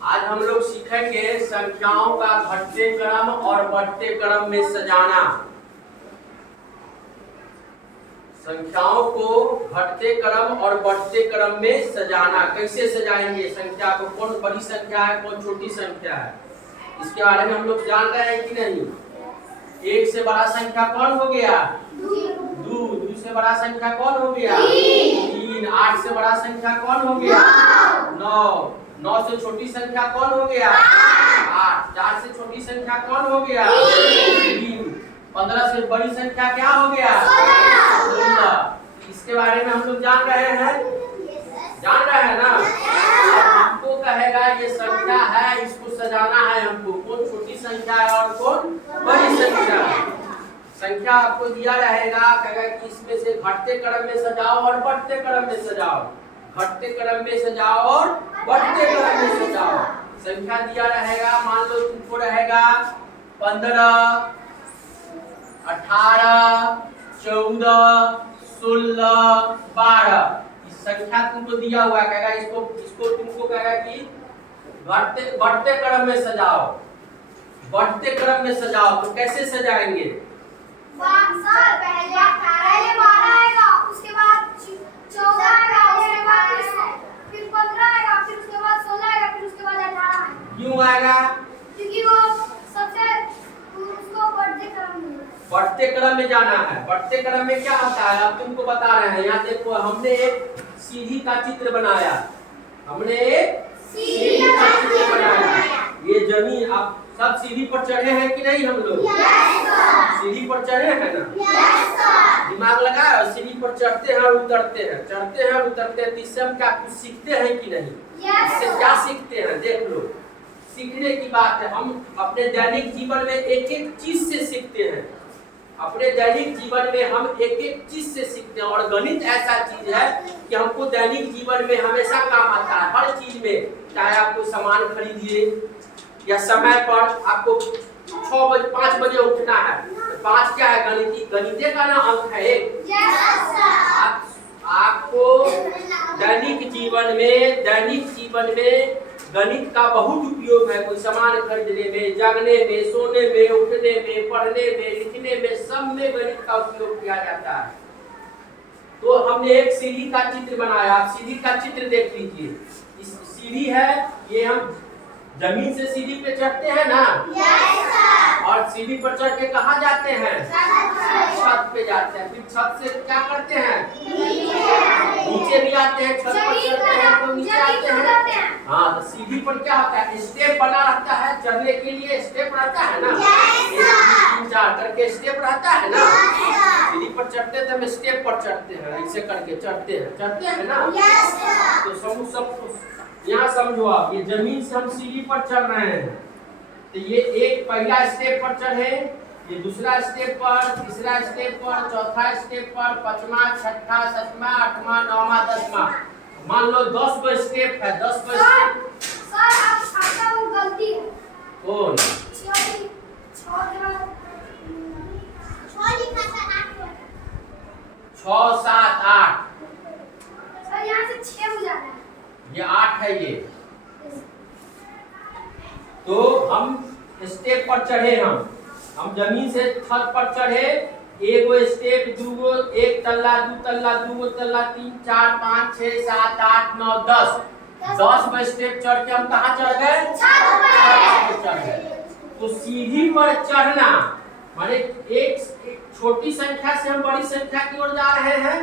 आज हम लोग सीखेंगे संख्याओं का घटते क्रम और बढ़ते क्रम में सजाना। संख्याओं को घटते क्रम और बढ़ते क्रम में सजाना। कैसे सजाएंगे संख्या को? कौन बड़ी संख्या है, कौन छोटी संख्या है, इसके बारे में हम लोग जान रहे हैं कि नहीं? एक से बड़ा संख्या कौन हो गया? दो। दो से बड़ा संख्या कौन हो गया? तीन। आठ से बड़ा संख्या कौन हो गया? नौ। नौ से छोटी संख्या कौन हो गया? आठ। चार से छोटी संख्या कौन हो गया? तीन। 15 से बड़ी संख्या क्या हो गया? 16। इसके बारे में हम लोग जान रहे हैं, जान रहे हैं ना? हमको कहेगा ये संख्या है, इसको सजाना है हमको। कौन छोटी संख्या है और कौन बड़ी संख्या है? संख्या आपको दिया रहेगा, कहेगा कि इसमें से घटते क्रम में सजाओ और बढ़ते क्रम में सजाओ। घटते क्रम में सजाओ और बढ़ते क्रम में सजाओ। संख्या दिया रहेगा, मान लो तुमको रहेगा 15, 18, 14, 16, 12। इस संख्या तुमको दिया हुआ है, कहेगा इसको तुमको कहेगा कि बढ़ते क्रम में सजाओ, बढ़ते क्रम में सजाओ। तो कैसे सजाएंगे? सर पहले 12 आएगा, उसके बाद 14 आएगा, उसके बाद फिर 15 आएगा, फिर उसके बाद 16 आएगा, फिर उसके बाद 18 आएगा। क्यों आएगा? क्योंकि वो सबसे उसको बढ़ते क्रम में जाना है। बढ़ते क्रम में क्या होता है अब तुमको बता रहे हैं। यहाँ देखो, हमने एक सीढ़ी का चित्र बनाया, हमने एक सीढ़ी का चित्र बनाया। ये जमीन, अब सब सीढ़ी पर चढ़े हैं कि नहीं हम लोग? सीढ़ी पर चढ़े हैं ना? दिमाग लगाया, सीढ़ी पर चढ़ते हैं और उतरते हैं, चढ़ते हैं और उतरते हैं। इससे हम क्या कुछ सीखते हैं कि नहीं? इससे क्या सीखते हैं देख लो। सीखने की बात है, हम अपने दैनिक जीवन में एक एक चीज से सीखते हैं। अपने दैनिक जीवन में हम एक एक चीज से सीखते हैं। और गणित ऐसा चीज है कि हमको दैनिक जीवन में हमेशा काम आता है, हर चीज में। चाहे आपको सामान खरीदिए या समय पर आपको 6 बजे 5 बजे उठना है, तो 5 क्या है? गणित का ना अंक है एक। आपको दैनिक जीवन में गणित का बहुत उपयोग है। कोई सामान खरीदने में, जगने में, सोने में, उठने में, पढ़ने में, लिखने में, सब में गणित का उपयोग किया जाता है। तो हमने एक सीढ़ी का चित्र बनाया। आप सीढ़ी का चित्र देख लीजिए। इस सीढ़ी है, ये हम जमीन से सीढ़ी पे चढ़ते हैं ना? और सीढ़ी पर चढ़ के कहाँ जाते हैं? छत पे जाते हैं। फिर छत से क्या करते हैं? नीचे भी आते हैं। छत पर चढ़ते हैं तो नीचे आते हैं। हाँ, तो सीढ़ी पर क्या होता है? स्टेप बना रहता है, चढ़ने के लिए स्टेप रहता है ना? 1 2 3 4 करके स्टेप रहता है ना? सीढ़ी पर चढ़ते थे, हम स्टेप पर चढ़ते हैं, ऐसे करके चढ़ते हैं ना? तो सब यहाँ समझो आप, ये जमीन से हम सीढ़ी पर चढ़ रहे हैं। तो ये एक पहला स्टेप पर चढ़े, ये दूसरा स्टेप पर, तीसरा स्टेप पर, चौथा स्टेप पर, 5वां, 6वां, 7वां, 8वां, 9वां, 10वां। मान लो 10 गो स्टेप है। 10 गो स्टेप। सर आपका वो गलती है। कौन? 6 7 8। सर यहाँ से 6 हो जाता है। ये 8 है ये। तो हम स्टेप पर चढ़े, हम जमीन से छत पर चढ़े। एगो स्टेप, दूगो, 1 तल्ला, 2 तल्ला, 2 तल्ला, 3 4 5 6 7 8 9 10। 10 गो स्टेप चढ़ के हम कहाँ चढ़ गए? छत पर चढ़ गए। तो सीढ़ी पर चढ़ना माने एक छोटी संख्या से हम बड़ी संख्या की ओर जा रहे हैं।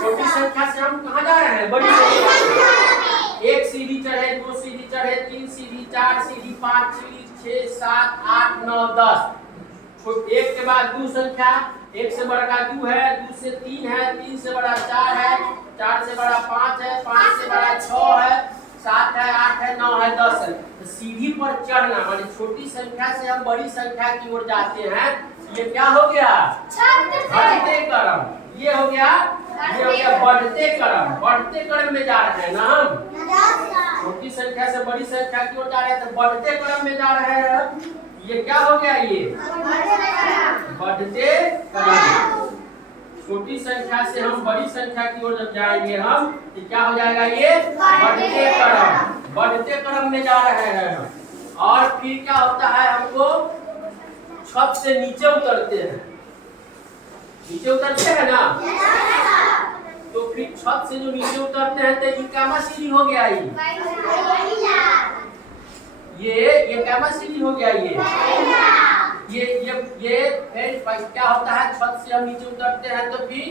छोटी संख्या से हम कहाँ जा रहे हैं? बड़ी संख्या। 1 सीढ़ी चढ़े, 2 सीढ़ी चढ़े, 3 सीढ़ी, 4 सीढ़ी, 5 सीढ़ी, 6 7 8 9 10। 1 के बाद 2 संख्या, 1 से बड़ा 2 है, 2 से 3 है, 3 से बड़ा 4 है, 4 से बड़ा 5 है, 5 से बड़ा 6 है, 7 है, 8 है, 9 है, 10 है। तो सीढ़ी पर चढ़ना माने छोटी संख्या से हम बड़ी संख्या की ओर जाते हैं। ये क्या हो गया? बढ़ते क्रम। ये हो गया बढ़ते क्रम। बढ़ते क्रम में जा रहे हैं ना हम? छोटी संख्या से बड़ी संख्या की ओर जा रहे हैं, तो बढ़ते क्रम में जा रहे हैं। ये क्या हो गया? ये बढ़ते क्रम। छोटी संख्या से हम बड़ी संख्या की ओर जब जाएंगे हम, तो क्या हो जाएगा? ये बढ़ते क्रम। बढ़ते क्रम में जा रहे हैं हम। और फिर क्या होता है, हमको छत से नीचे उतरते हैं, नीचे उतरते हैं ना, तो फिर छत से जो नीचे उतरते हैं तो ये क्या सीढ़ी हो गया, ये क्या सीढ़ी हो गया, ये फिर क्या होता है, छत से हम नीचे उतरते हैं तो फिर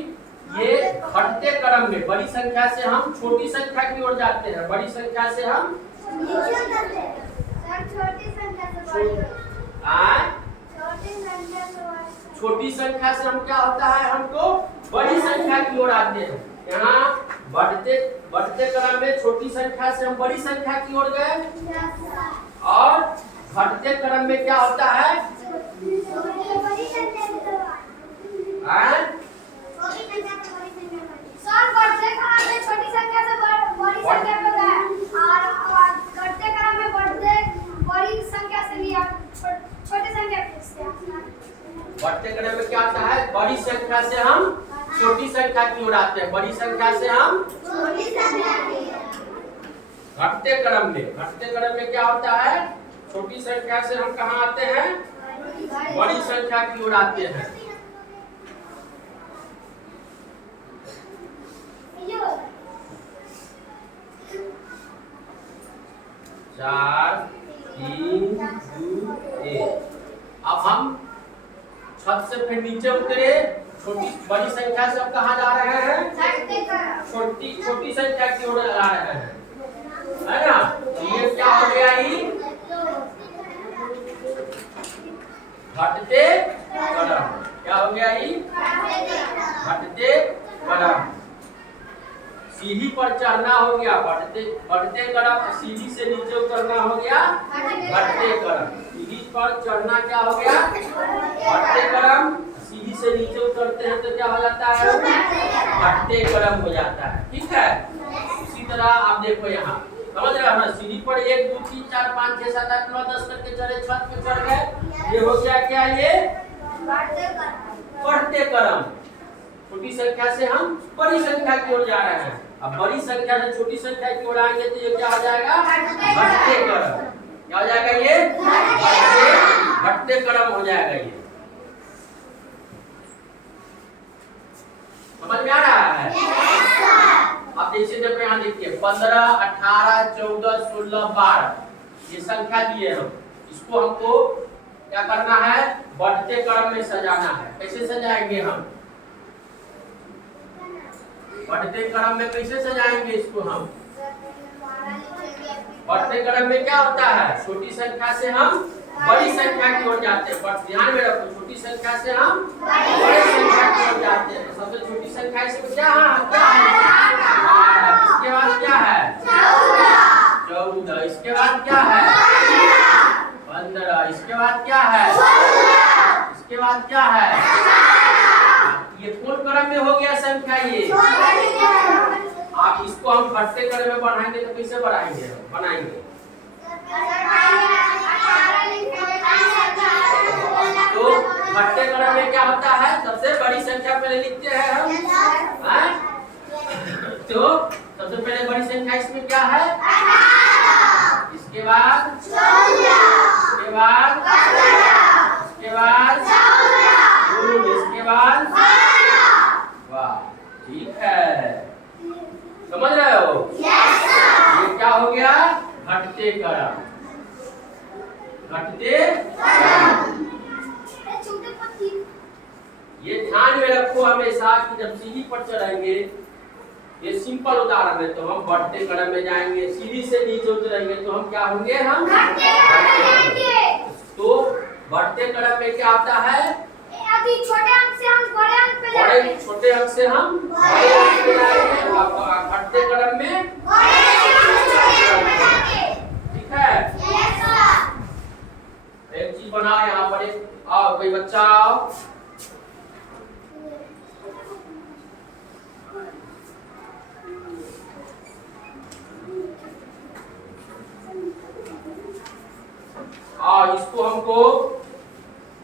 ये घटते क्रम में बड़ी संख्या से हम छोटी संख्या की ओर जाते हैं, बड़ी संख्या से हम छोटी संख्या से हम क्या होता है, हमको बड़ी संख्या की ओर आते हैं। यहाँ बढ़ते क्रम में छोटी संख्या से हम बड़ी संख्या की ओर गए, और घटते क्रम में क्या होता है, छोटी संख्या से बड़ी संख्या पे गए, और घटते क्रम में बड़ी संख्या से भी छोटी संख्या पे। बढ़ते क्रम में क्या होता है, बड़ी संख्या से हम छोटी संख्या की ओर आते हैं, बड़ी संख्या से हम छोटी संख्या की। घटते क्रम में क्या होता है, छोटी संख्या से हम कहाँ आते हैं, बड़ी संख्या की ओर आते हैं। 4 3 2 1। अब हम छत से फिर नीचे उतरे, बड़ी संख्या से हम कहाँ जा रहे हैं, छोटी संख्या की ओर जा रहे हैं, है ना। ये क्या हो गया, घटते क्रम, क्या हो गया, घटते क्रम। सीढ़ी पर चढ़ना हो गया बढ़ते क्रम, सीढ़ी से नीचे उतरना हो गया घटते क्रम। सीढ़ी पर चढ़ना क्या हो गया, बढ़ते क्रम, सीढ़ी से नीचे उतरते हैं तो क्या हो जाता है, घटते क्रम हो जाता है। ठीक है, इसी तरह आप देखो यहाँ समझ रहे हो ना, सीढ़ी पर 1 2 3 4 5 6 7 8 9 10 करके चढ़े, छत पे चढ़ गए, ये हो गया क्या, ये बढ़ते क्रम। छोटी संख्या से हम बड़ी संख्या की ओर जा रहे हैं, अब बड़ी संख्या से छोटी संख्या की ओर आएंगे तो ये क्या हो जाएगा, घटते क्रम। क्या हो जाएगा, ये घटते क्रम हो जाएगा। ये समझ में आ रहा है? अब जैसे देखो यहाँ देखिए 15 18 14 16 12 ये संख्या दिए हम, इसको हमको क्या करना है, बढ़ते क्रम में सजाना है। कैसे सजाएंगे हम, बढ़ते क्रम में कैसे सजाएंगे इसको हम, बढ़ते क्रम में क्या होता है, छोटी संख्या से हम बड़ी संख्या की ओर जाते हैं। बट ध्यान में रखो, छोटी संख्या से हम बड़ी संख्या की ओर जाते हैं। सबसे छोटी संख्या इसमें क्या है, इसके बाद क्या है 14, इसके बाद क्या है 15, इसके बाद क्या है, इसके बाद क्या है, ये कौन क्रम में हो गया संख्या, ये आप इसको हम घटते क्रम में बढ़ाएंगे तो कैसे बढ़ाएंगे, बनाएंगे तो घटते क्रम में क्या होता है, सबसे बड़ी संख्या पहले लिखते हैं हम, तो सबसे पहले बड़ी संख्या इसमें क्या है, इसके बाद इसके बाद इसके बाद इसके बाद, वाह ठीक है, समझ रहे हो। ये क्या हो गया, घटते क्रम, घटते ये ध्यान में रखो हमेशा कि जब सीढ़ी पर चढ़ेंगे, ये सिंपल उदाहरण है, तो हम बढ़ते क्रम में जाएंगे, सीढ़ी से नीचे उतरेंगे तो हम क्या होंगे, हम तो बढ़ते क्रम में क्या आता है, छोटे अंक से हम बड़े अंक पे जाएंगे, छोटे अंक से हम बड़े अंक पे जाएंगे, और घटते क्रम में ठीक है। एक चीज बनाओ यहाँ पर, आओ कोई बच्चा आओ, इसको हमको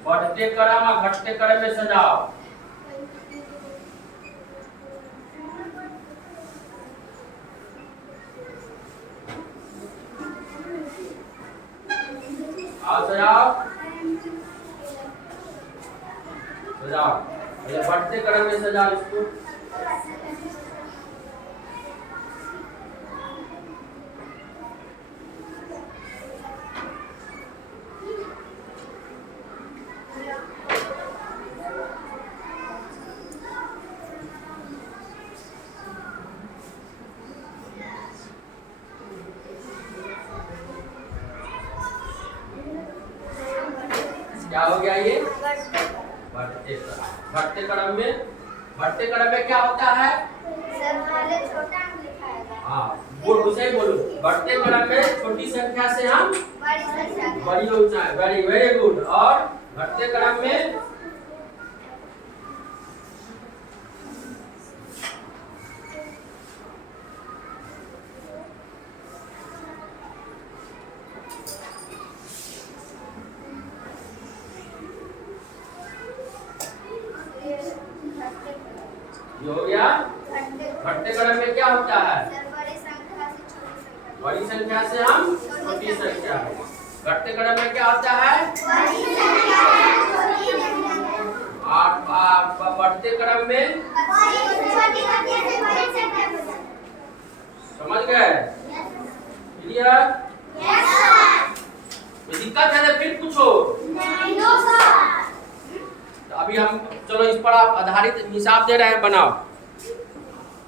बढ़ते क्रम और घटते क्रम में सजाओ। आओ सजाओ सजाओ, पहले बढ़ते क्रम में सजाओ इसको। क्या हो गया ये? बढ़ते क्रम में क्या होता है? सर पहले छोटा अंक लिखाएगा। हाँ बोल, उसे बोलो। बढ़ते क्रम में छोटी संख्या से हम बड़ी संख्या बड़ी ऊंचाई, वेरी वेरी गुड। और घटते क्रम में ये हो गया। घटते क्रम में क्या होता है? सर बड़ी संख्या से छोटी संख्या। बड़ी संख्या से हम छोटी संख्या। घटते क्रम में क्या होता है? बड़ी संख्या से छोटी संख्या। और बढ़ते क्रम में छोटी संख्या से बड़ी संख्या। समझ गए? क्लियर? Yes sir. कोई दिक्कत है तो फिर पूछो। No sir. अभी हम चलो इस पर आप आधारित हिसाब दे रहे हैं, बनाओ।